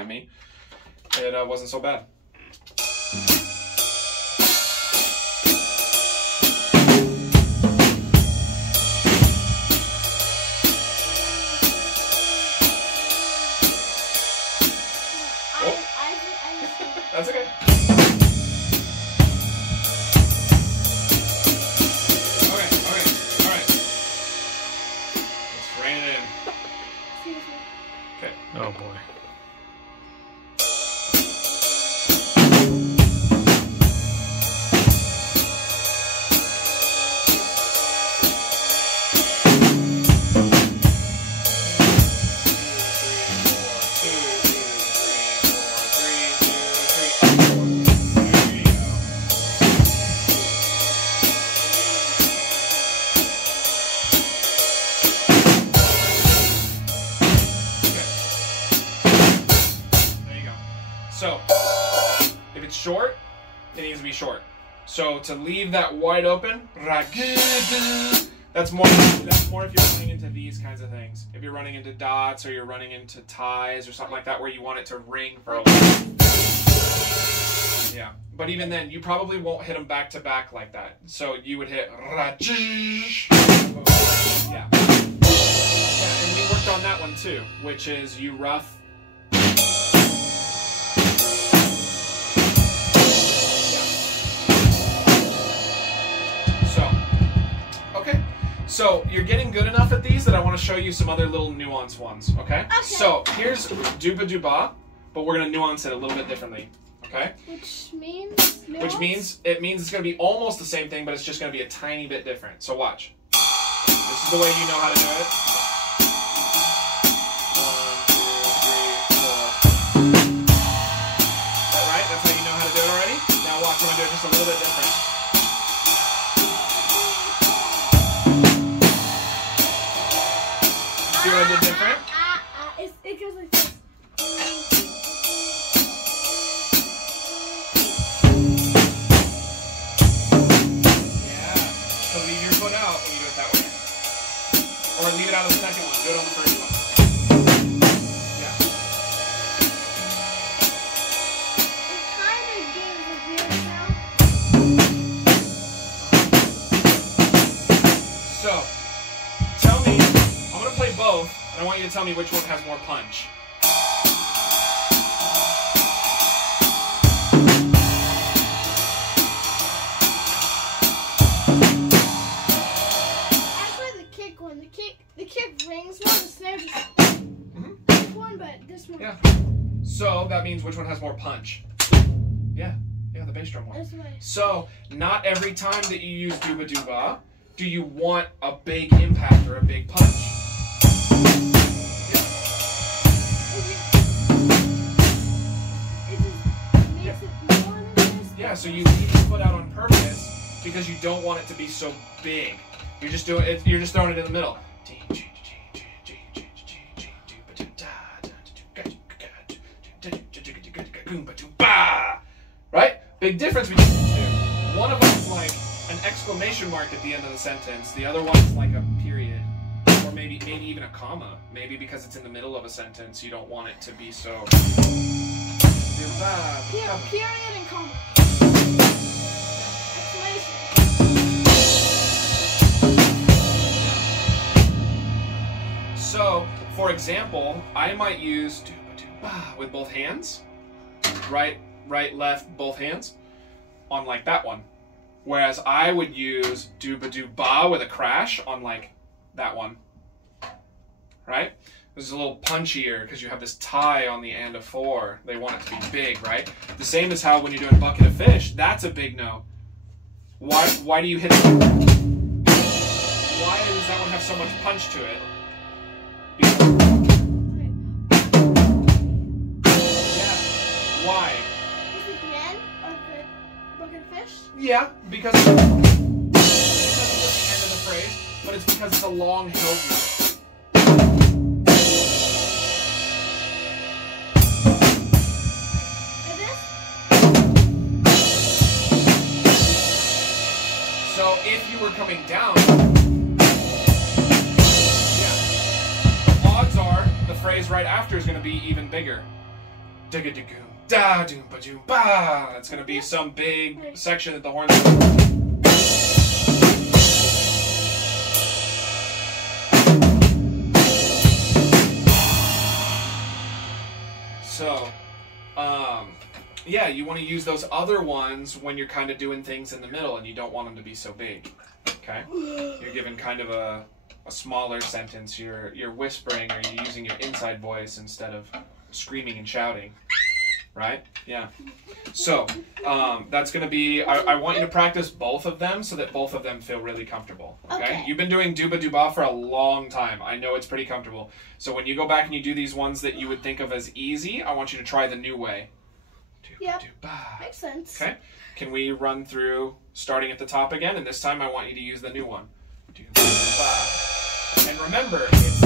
at me, it wasn't so bad. That's okay. All right. Let's rein it in. Okay. Oh boy. So, if it's short, it needs to be short. So to leave that wide open, that's more if you're running into these kinds of things. If you're running into dots or you're running into ties or something like that where you want it to ring for a while. Yeah, but even then, you probably won't hit them back to back like that. So you would hit yeah. Yeah, and we worked on that one too, which is you rough. So you're getting good enough at these that I want to show you some other little nuanced ones, okay? So here's Dooba Dooba, but we're going to nuance it a little bit differently, okay? Which means it means it's going to be almost the same thing, but it's just going to be a tiny bit different. So watch. This is the way you know how to do it. 1, 2, 3, 4. Is that right? That's how you know how to do it already? Now watch, I'm going to do it just a little bit different. See what I did different? It goes like this. Yeah. So leave your foot out when you do it that way. Or leave it out of the second one. Do it on the first one. Yeah. It kind of gives a weird sound. So, tell me, I'm going to play both, and I want you to tell me which one has more punch. Actually, the kick one. The kick rings one, the snare just one, but this one. Yeah. So, that means which one has more punch? Yeah, the bass drum one. This way. So, not every time that you use Dooba Dooba do you want a big impact or a big punch. Yeah, so you leave your foot out on purpose because you don't want it to be so big. You're just doing it. You're just throwing it in the middle. Right? Big difference between the two. One of them is like an exclamation mark at the end of the sentence. The other one is like a period, or maybe even a comma. Maybe because it's in the middle of a sentence, you don't want it to be so. Period and comma. Exclamation. So, for example, I might use with both hands, right, left, both hands, on like that one. Whereas I would use dooba dooba with a crash on like that one, right? This is a little punchier because you have this tie on the end of 4. They want it to be big, right? The same as how when you're doing bucket of fish, that's a big no. Why do you hit it? Why does that one have so much punch to it? Yeah. Why? Is it the end of the bucket of fish? Yeah, because it's at the end of the phrase, but it's because it's a long held note. So if you were coming down, yeah, odds are the phrase right after is going to be even bigger. digga-diggoom, da doom ba doom ba. It's gonna be some big section that the horns. So, yeah, you want to use those other ones when you're kind of doing things in the middle and you don't want them to be so big. Okay? You're given kind of a smaller sentence. You're whispering, or you're using your inside voice instead of screaming and shouting. Right? Yeah. So, that's going to be, I want you to practice both of them so that both of them feel really comfortable. Okay? You've been doing dooba dooba for a long time. I know it's pretty comfortable. So when you go back and you do these ones that you would think of as easy, I want you to try the new way. Yep. Makes sense. Okay? Can we run through starting at the top again? And this time I want you to use the new one. And remember, it's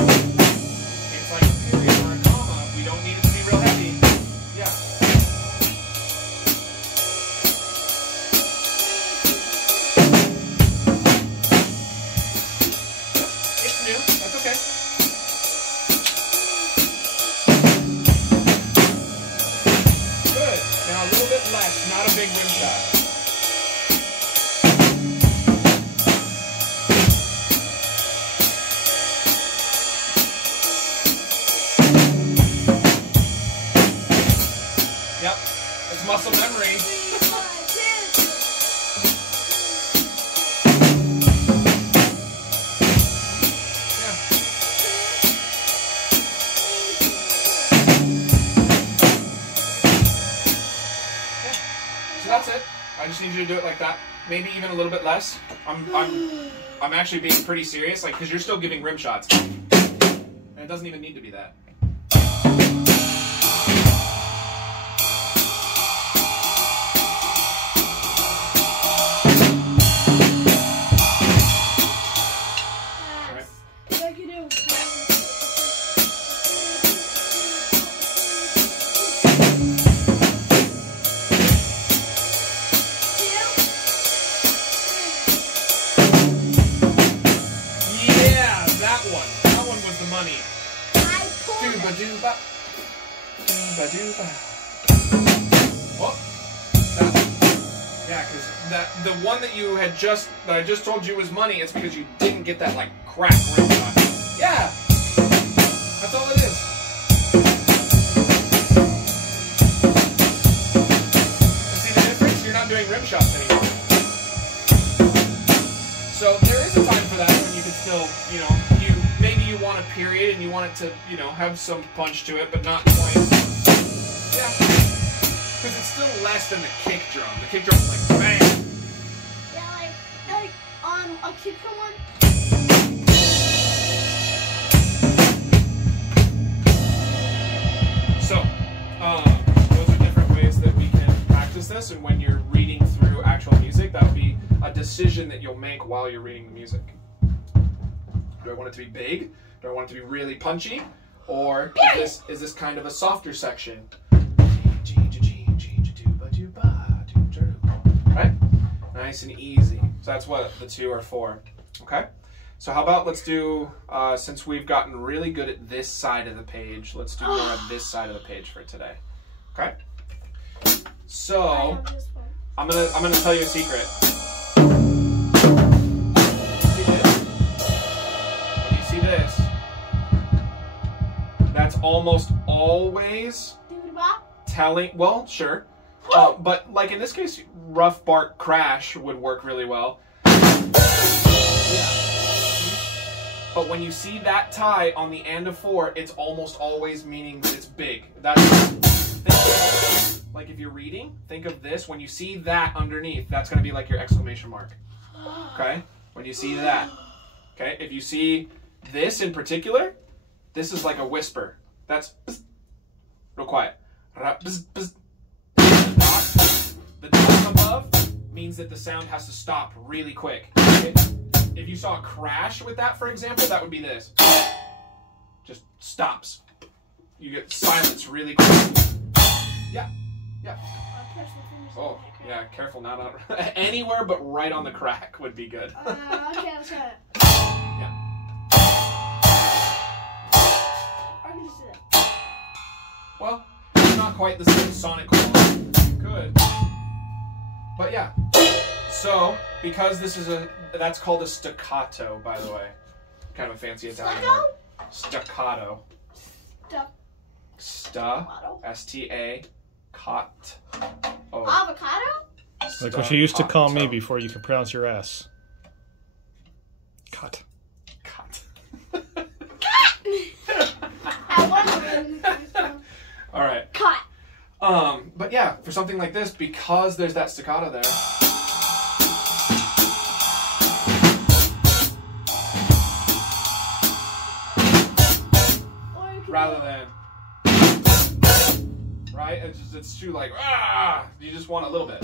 like a period or a comma. We don't need it to be real heavy. Yeah. It's new. That's okay. Good. Now a little bit less, not a big rim shot. Yep, it's muscle memory. Yeah. So that's it. I just need you to do it like that. Maybe even a little bit less. I'm actually being pretty serious, like, because you're still giving rim shots, and it doesn't even need to be that. The one that you had that I just told you was money, it's because you didn't get that, like, crack rim shot. Yeah! That's all it is. And see the difference? You're not doing rim shots anymore. So there is a time for that when you can still, you know, maybe you want a period and you want it to, you know, have some punch to it, but not quite. Yeah. Because it's still less than the kick drum. The kick drum's like, bang! A kick drum one. So, those are different ways that we can practice this, and when you're reading through actual music, that would be a decision that you'll make while you're reading the music. Do I want it to be big? Do I want it to be really punchy? Or is this kind of a softer section? Right? Nice and easy. So that's what the two are for. Okay? So how about let's do, since we've gotten really good at this side of the page, let's do more of this side of the page for today. Okay? So I'm gonna tell you a secret. See this? When you see this, that's almost always telling, well, sure. But like in this case, rough bark crash would work really well. Yeah. But when you see that tie on the end of 4, it's almost always meaning that it's big. Like if you're reading, think of this. When you see that underneath, that's going to be like your exclamation mark. Okay? When you see that. Okay? If you see this in particular, this is like a whisper. That's real quiet. The dot above means that the sound has to stop really quick. If you saw a crash with that, for example, that would be this. Just stops. You get silence really quick. Yeah. Yeah. Oh, yeah, careful, not anywhere but right on the crack would be good. Okay, let's try it. Yeah. I can just do that. Well, not quite the same sonic quality. Good. But yeah. So, because this is that's called a staccato, by the way. Kind of a fancy Italian word. Staccato. S-T-A. Cot. Oh. Avocado? Like what you used to call me before you could pronounce your S. Cut. Cot. All right. Cut. But yeah, for something like this, because there's that staccato there. Rather than, right? It's too like, ah! You just want a little bit.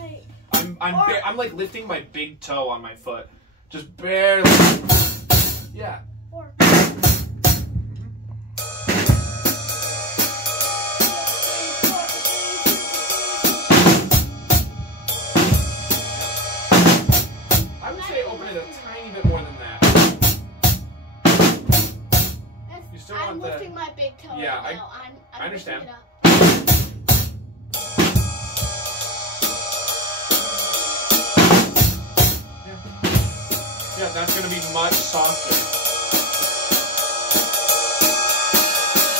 Wait. I'm like lifting my big toe on my foot, just barely. Yeah. Or. I would say open it a tiny bit more than that. You still I'm want lifting my big toe. Yeah, right now. I understand. lifting it up. Yeah, that's going to be much softer.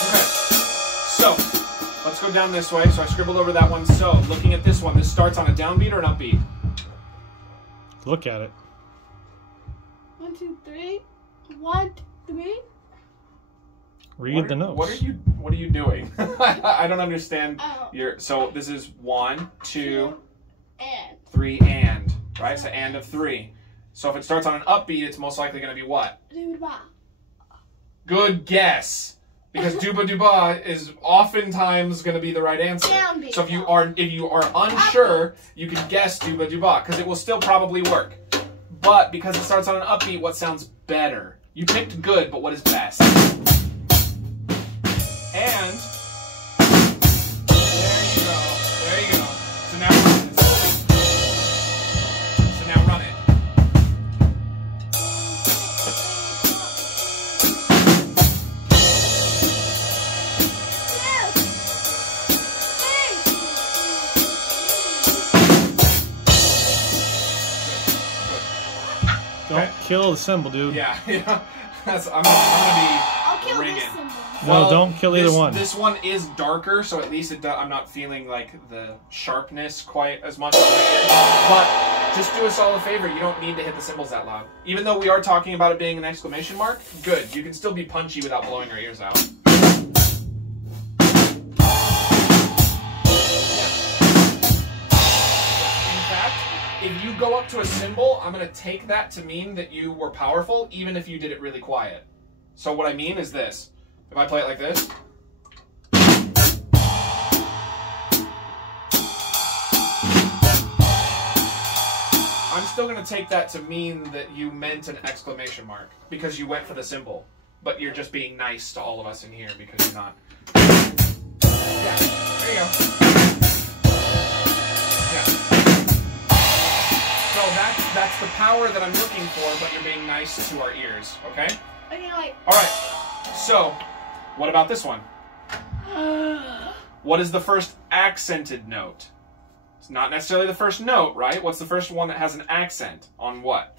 Okay, so let's go down this way. So I scribbled over that one. So looking at this one, this starts on a downbeat or an upbeat? Look at it. 1, 2, 3. 1, 3. Read the notes. What are you doing? I don't understand. Oh. So this is 1, 2, And. 3, and right. So and of 3. So if it starts on an upbeat, it's most likely going to be what? Duba. Good guess. Because duba duba is oftentimes going to be the right answer. Downbeat. So if you are unsure, you can guess duba duba because it will still probably work. But because it starts on an upbeat, what sounds better? You picked good, but what is best? And there you go. There you go. So now run it. So now run it. Don't kill the cymbal, dude. Yeah, yeah. I'm I'll gonna kill ringing. this symbol. No, don't kill either one. This one is darker, so at least I'm not feeling like the sharpness quite as much. But just do us all a favor. You don't need to hit the cymbals that loud. Even though we are talking about it being an exclamation mark, good. You can still be punchy without blowing our ears out. If you go up to a cymbal, I'm going to take that to mean that you were powerful, even if you did it really quiet. So what I mean is this. If I play it like this. I'm still going to take that to mean that you meant an exclamation mark, because you went for the cymbal. But you're just being nice to all of us in here, because you're not. Yeah, there you go. Yeah. So that's the power that I'm looking for, but you're being nice to our ears, okay? Okay, like. Alright, so, what about this one? What is the first accented note? It's not necessarily the first note, right? What's the first one that has an accent? On what?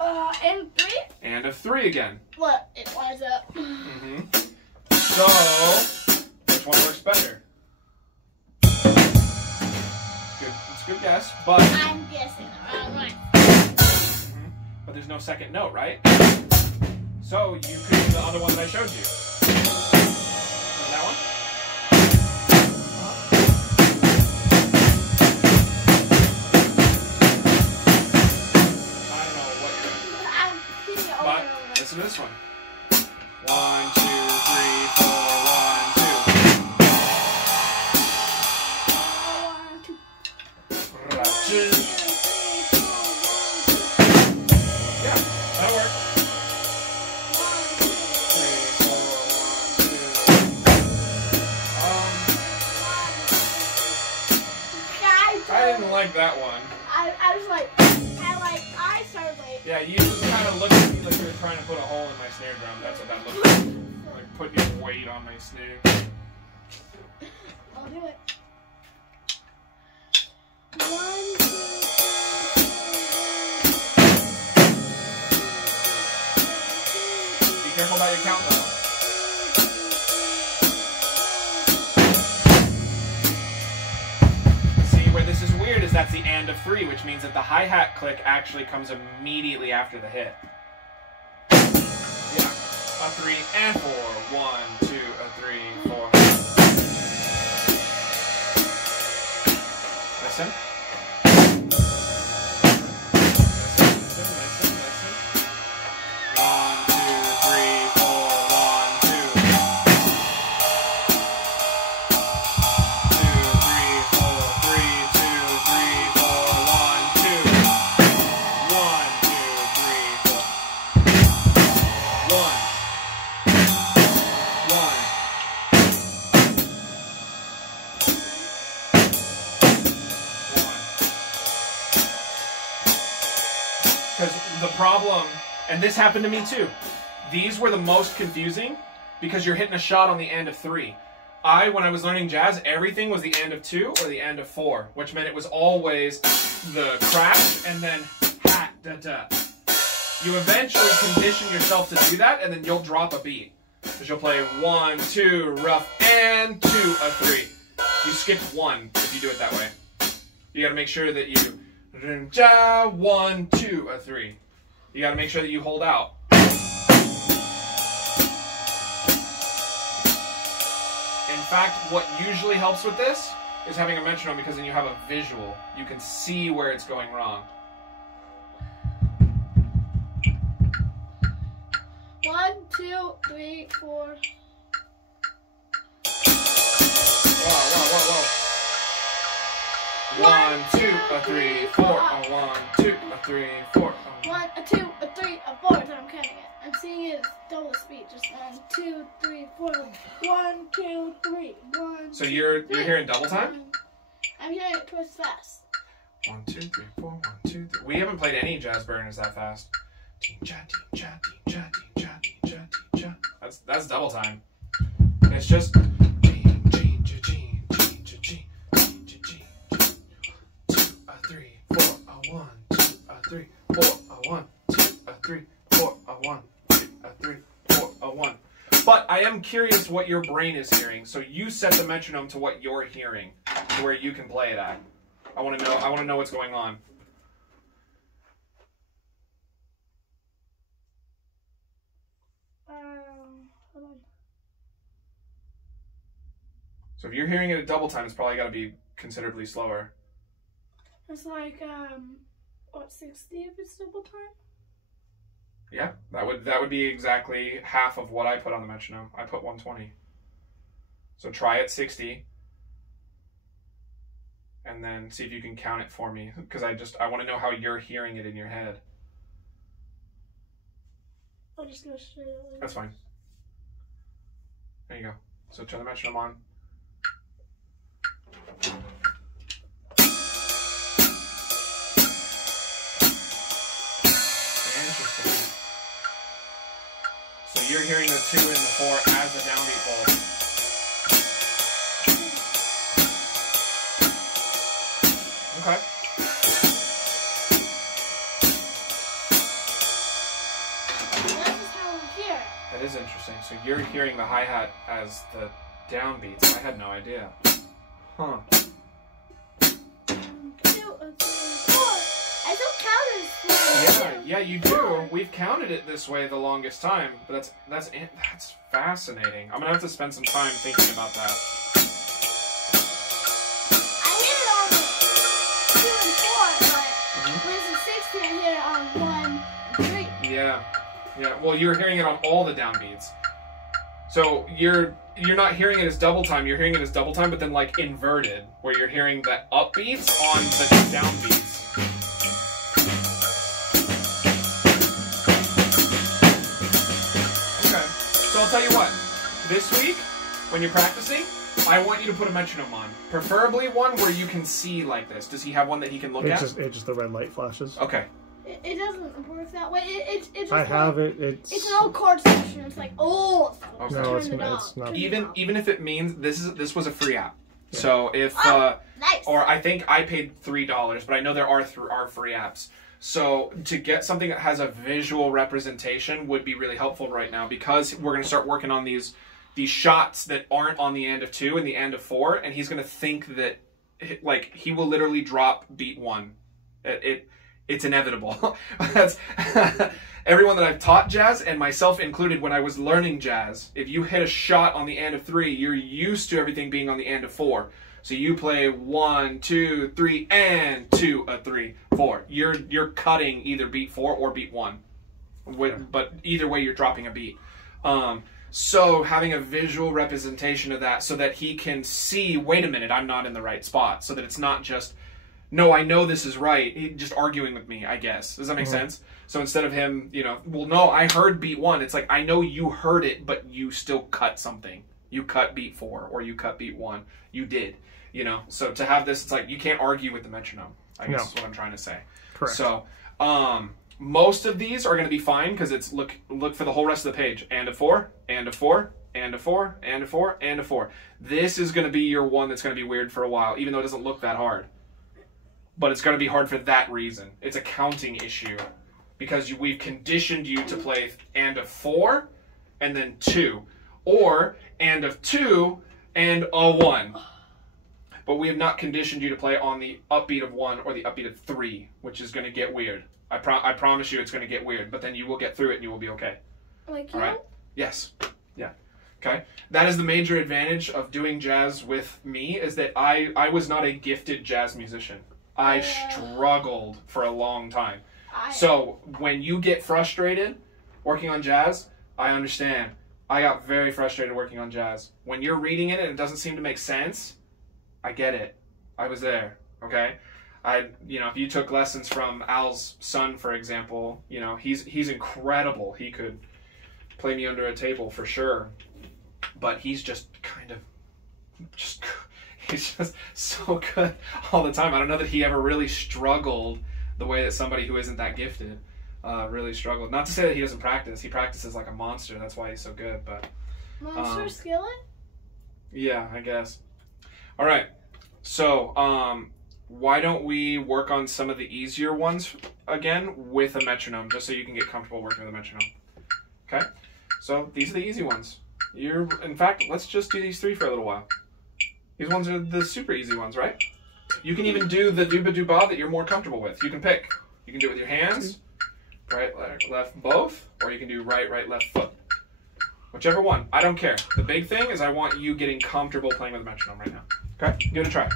And 3? And of 3 again. What? It was up. Mm-hmm. So, which one works better? It's a good guess, but... I'm guessing around right. But there's no second note, right? So you could do the other one that I showed you. That one? I don't know what you're doing. I'm thinking over But and over. listen to this one. 1, 2, 3, 4, 1, 2. 1, 2. Yeah, that'll work. 3, 4, 1, 2. I didn't like that one. I was like, I started like. Yeah, you just kind of looked at me like you were trying to put a hole in my snare drum. That's what that looked like. Like, putting your weight on my snare. I'll do it. 1, 2, 3. Be careful about your count though. See, where this is weird is that's the and of 3, which means that the hi-hat click actually comes immediately after the hit. Yeah. A 3 and 4. 1, 2, a 3, 4. Listen. Because the problem, and this happened to me too, these were the most confusing because you're hitting a shot on the end of 3. When I was learning jazz, everything was the end of 2 or the end of 4, which meant it was always the crash and then hat, da, da. You eventually condition yourself to do that, and then you'll drop a beat. Because you'll play 1, 2, rough, and 2, a 3. You skip 1 if you do it that way. You gotta make sure that you, 1, 2, a 3. You gotta make sure that you hold out. In fact, what usually helps with this is having a metronome, because then you have a visual. You can see where it's going wrong. 1, 2, 3, 4. Whoa. 1, 2, a 3, 4. 1, 2, a 3, 4. 1, a 2, a 3, a 4. Then I'm counting it. I'm seeing it as double speed. Just 1, 2, 3, 4. 1, 2, 3. 1. So you're hearing double time? I'm hearing it twice fast. 1, 2, 3, 4. 1, 2, 3. We haven't played any jazz burners that fast. That's double time. It's just 2, a 3, 4, a 1, 2, a 3, 4, a 1, 2, a 3, 4, a 1, 2, a 3, 4, a 1. But I am curious what your brain is hearing, so you set the metronome to what you're hearing, to where you can play it at. I want to know what's going on. Hold on. So if you're hearing it at double time, it's probably got to be considerably slower. It's like, what, 60 if it's double time? Yeah, that would be exactly half of what I put on the metronome. I put 120. So try at 60. And then see if you can count it for me. Because I want to know how you're hearing it in your head. I'll just go straight over. That's fine. There you go. So turn the metronome on. Interesting. So you're hearing the 2 and the 4 as the downbeat falls. Okay. That is interesting. So you're hearing the hi-hat as the downbeats. I had no idea. Huh. 1, 2, 3, 4. I don't count as 4. Yeah, you do. We've counted it this way the longest time, but that's fascinating. I'm gonna have to spend some time thinking about that. I hit it on 2 and 4, but when it's a 60, I hit it on 1, 3. Yeah. Well, you're hearing it on all the downbeats. So you're not hearing it as double time. You're hearing it as double time, but then like inverted, where you're hearing the upbeats on the downbeats. Okay. So I'll tell you what. This week, when you're practicing, I want you to put a metronome on. Preferably one where you can see like this. Does he have one that he can look at? It's just the red light flashes. Okay. It doesn't work that way. It's just I have it. It's an old chord section. It's like, oh, Okay. No, turn it's it not. off, It's not. turn it Even off. if it means this was a free app. Yeah. So if Nice. or I think I paid $3, but I know there are free apps. So to get something that has a visual representation would be really helpful right now, because we're going to start working on these shots that aren't on the end of 2 and the end of 4, and he's going to think that like he will literally drop beat 1. It's inevitable. That's everyone that I've taught jazz, and myself included when I was learning jazz. If you hit a shot on the end of 3, you're used to everything being on the end of 4. So you play 1, 2, 3, and 2, 3, 4. You're cutting either beat 4 or beat 1, but either way you're dropping a beat. So having a visual representation of that, so that he can see, wait a minute, I'm not in the right spot. So that it's not just, no, I know this is right, he just arguing with me, I guess. Does that make sense? So instead of him, well, no, I heard beat 1. It's like, I know you heard it, but you still cut something. You cut beat 4 or you cut beat 1. You did. So to have this, it's like you can't argue with the metronome, I guess is what I'm trying to say. Correct. So most of these are going to be fine, because it's look for the whole rest of the page. And a 4, and a 4, and a 4, and a 4, and a 4. This is going to be your one that's going to be weird for a while, even though it doesn't look that hard. But it's going to be hard for that reason. It's a counting issue, because we've conditioned you to play and a 4 and then 2, or and of 2 and a 1. But we have not conditioned you to play on the upbeat of 1 or the upbeat of 3, which is going to get weird. I promise you it's going to get weird, but then you will get through it and you will be okay. Like All right? Yes. Yeah. Okay. That is the major advantage of doing jazz with me, is that I was not a gifted jazz musician. I struggled for a long time. So when you get frustrated working on jazz, I understand. I got very frustrated working on jazz. When you're reading it and it doesn't seem to make sense, I get it. I was there. Okay. If you took lessons from Al's son, for example, he's incredible. He could play me under a table for sure, but he's just he's just so good all the time. I don't know that he ever really struggled the way that somebody who isn't that gifted really struggled. Not to say that he doesn't practice. He practices like a monster. That's why he's so good. But Monster Skillet? yeah, I guess. All right. So why don't we work on some of the easier ones again with a metronome, just so you can get comfortable working with a metronome. Okay? So these are the easy ones. In fact, let's just do these 3 for a little while. These ones are the super easy ones, right? You can even do the dooba-dooba that you're more comfortable with. You can pick. You can do it with your hands, right, left, both, or you can do right, left foot. Whichever one. I don't care. The big thing is I want you getting comfortable playing with a metronome right now. Okay? Give it a try.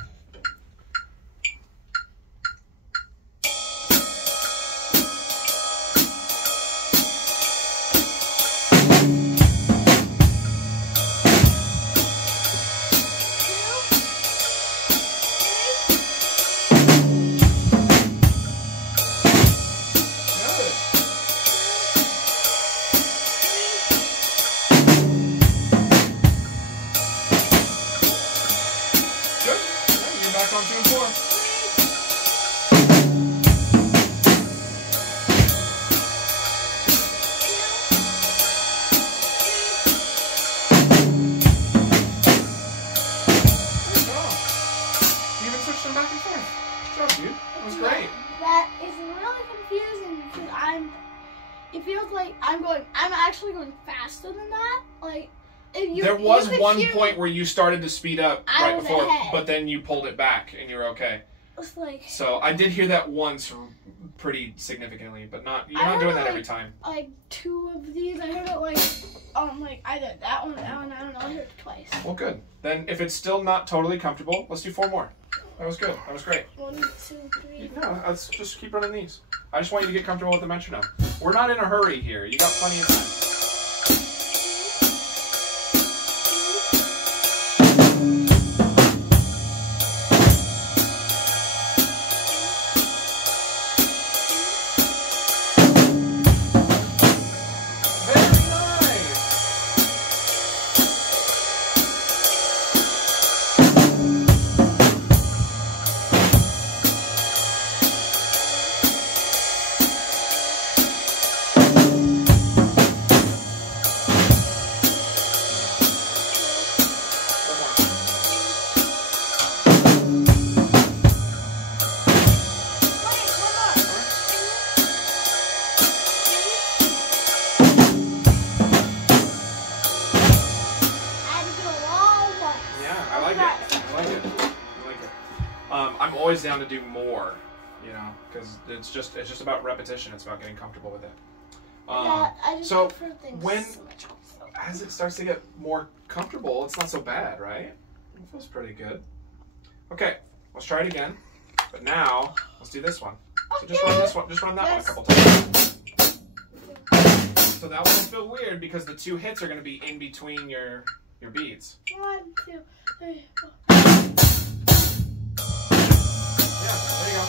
I'm actually going faster than that. Like, there was one point where you started to speed up right before, ahead. but then you pulled it back and you're okay. It's like, so I did hear that once pretty significantly, but you're not doing that every time. Like 2 of these, I heard it like either that one, I don't know, I heard it twice. Well, good. Then if it's still not totally comfortable, let's do 4 more. That was good. That was great. 1, 2, 3. No, let's just keep running these. I just want you to get comfortable with the metronome. We're not in a hurry here. You got plenty of time. always down to do more, you know, because it's just about repetition. It's about getting comfortable with it. Yeah, I just so prefer things when so much also. as it starts to get more comfortable, it's not so bad, right? It feels pretty good. Okay, let's try it again. But now let's do this one. So just run this one. Just run that one a couple times. So that one will feel weird because the 2 hits are going to be in between your beads. 1, 2, 3, 4. Yeah, there you go.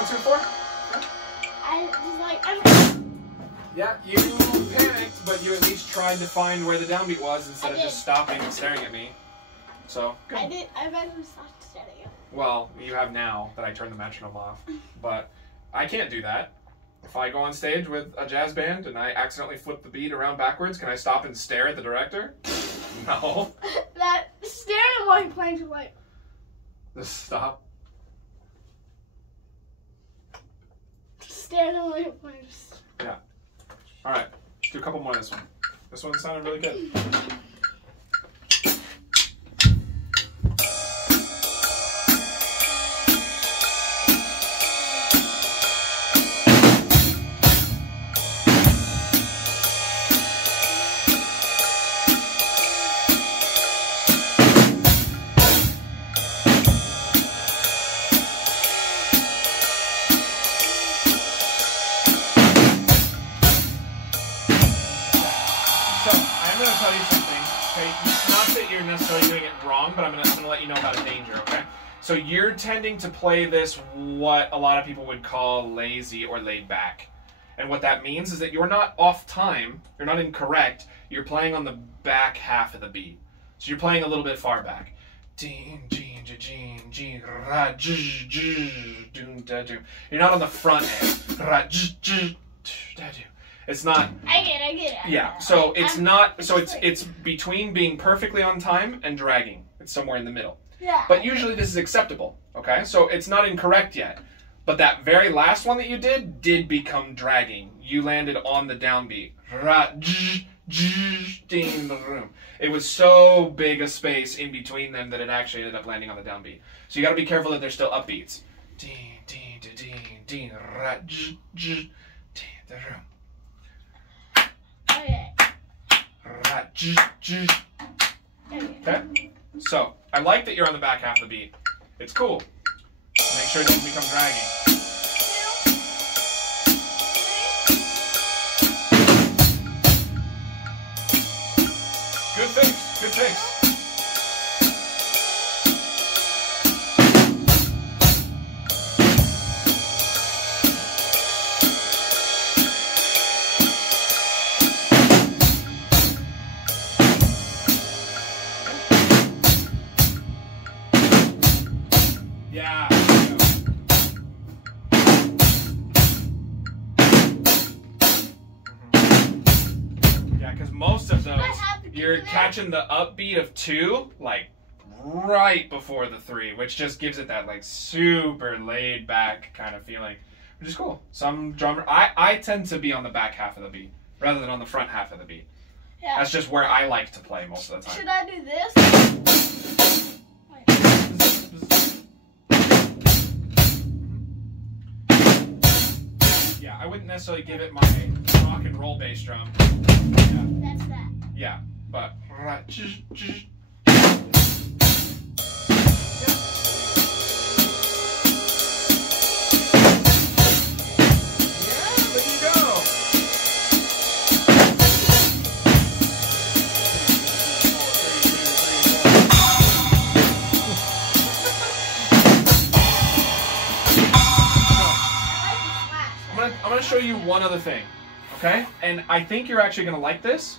2-4? Yeah, you panicked, but you at least tried to find where the downbeat was instead of just stopping and staring at me. So, good. I eventually stopped staring at you. Well, you have now that I turned the metronome off. But I can't do that. If I go on stage with a jazz band and I accidentally flip the beat around backwards, can I stop and stare at the director? No. That staring while you're playing to like. Just stop. Staring while you're playing. Yeah. All right. Let's do a couple more of this one. This one sounded really good. Necessarily doing it wrong, but I'm gonna let you know about a danger, okay? So you're tending to play this what a lot of people would call lazy or laid back. And what that means is that you're not off time, you're not incorrect, you're playing on the back half of the beat. So you're playing a little bit far back. You're not on the front end. It's not. I get it. Yeah, so it's not. So it's between being perfectly on time and dragging. It's somewhere in the middle. Yeah. But usually this is acceptable. Okay, so it's not incorrect yet. But that very last one that you did become dragging. You landed on the downbeat. It was so big a space in between them that it actually ended up landing on the downbeat. So you got to be careful that they're still upbeats. Okay? So, I like that you're on the back half of the beat. It's cool. Make sure it doesn't become dragging. Good fix. Good fix. Yeah. Yeah, because most of those, you're catching the upbeat of 2, like, right before the 3, which just gives it that, like, super laid back kind of feeling, which is cool. Some drummer, I tend to be on the back half of the beat rather than on the front half of the beat. Yeah. That's just where I like to play most of the time. Should I do this? Yeah, I wouldn't necessarily give it my rock and roll bass drum. Yeah. That's that. Yeah, but there you go. I'm gonna show you one other thing, okay? And I think you're actually gonna like this,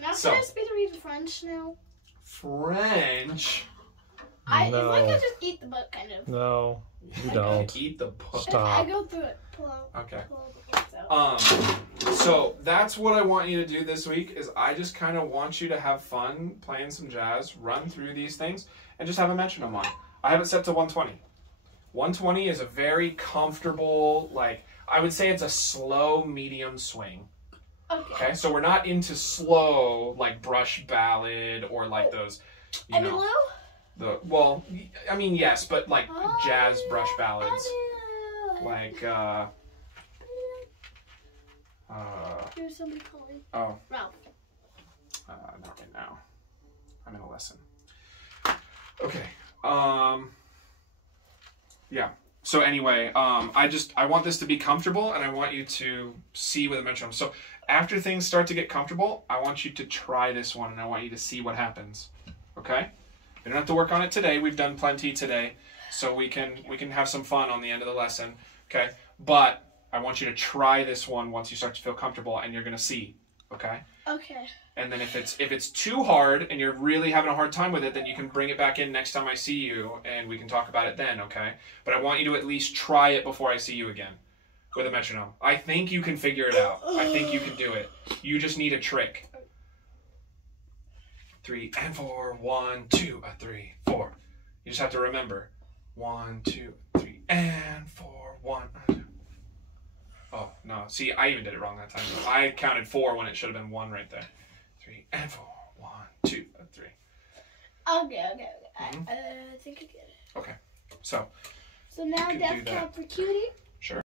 Now So- can I speak to read French now? French. If I No. could just eat the book, kind of. No, you don't. Eat the book. If I Stop. go through it, pull out. Okay. Pull the books out. So that's what I want you to do this week is I just kind of want you to have fun playing some jazz, run through these things, and just have a metronome on. I have it set to 120. 120 is a very comfortable, like, I would say it's a slow, medium swing. Okay, so we're not into slow, like brush ballad or like those, you Emmy know, Lou? well, I mean, yes, but like jazz brush ballads. Emmy Lou. Like, There's somebody calling. oh, Ralph. not right now. I'm in a lesson. Okay. Yeah. So anyway, I want this to be comfortable, and I want you to see with a metronome. So after things start to get comfortable, I want you to try this one, and I want you to see what happens. Okay? You don't have to work on it today. We've done plenty today, so we can have some fun on the end of the lesson. Okay? But I want you to try this one once you start to feel comfortable, and you're gonna see. Okay? Okay. And then if it's too hard and you're really having a hard time with it, then you can bring it back in next time I see you and we can talk about it then, okay? But I want you to at least try it before I see you again with a metronome. I think you can figure it out. I think you can do it. You just need a trick. 3 and 4, 1, 2, 3, 4. You just have to remember. 1, 2, 3 and 4, 1. Oh, no. See, I even did it wrong that time. I counted 4 when it should have been 1 right there. 3 and 4. 1, 2, 3. Okay. Mhm. I think I get it. Okay. So So now You can death do that. count for Cutie.